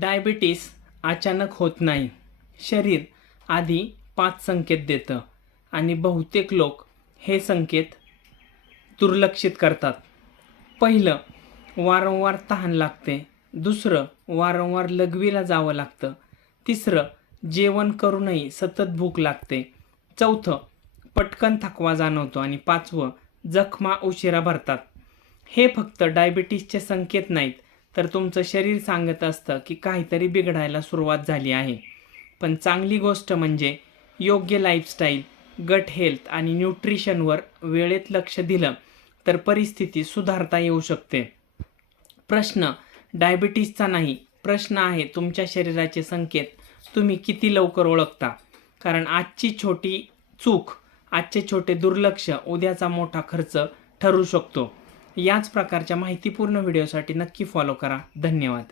Diabetes अचानक होत नाही. शरीर आधी 5 संकेत देतं आणि बहुतेक लोक हे संकेत दुर्लक्षित करतात. पहिलं, वारंवार तहान लागते. दुसरं, वारंवार लघवीला जावं लागतं. तिसरं, जेवण करूनही सतत भूक लागते. चौथं, पटकन थकवा जाणवतो. आणि पाचवं, जखमा उशिरा भरतात. हे फक्त डायबिटीसचे संकेत नाहीत, तर तुमचं शरीर सांगत असतं की काहीतरी बिघडायला सुरुवात झाली आहे. पण चांगली गोष्ट म्हणजे योग्य लाईफस्टाईल, गट हेल्थ आणि न्यूट्रिशनवर वेळेत लक्ष दिलं तर परिस्थिती सुधारता येऊ शकते. प्रश्न डायबिटीसचा नाही, प्रश्न आहे तुमच्या शरीराचे संकेत तुम्ही किती लवकर ओळखता. कारण आजची छोटी चूक, आजचे छोटे दुर्लक्ष उद्याचा मोठा खर्च ठरू शकतो. याच प्रकारच्या माहितीपूर्ण व्हिडिओसाठी नक्की फॉलो करा. धन्यवाद.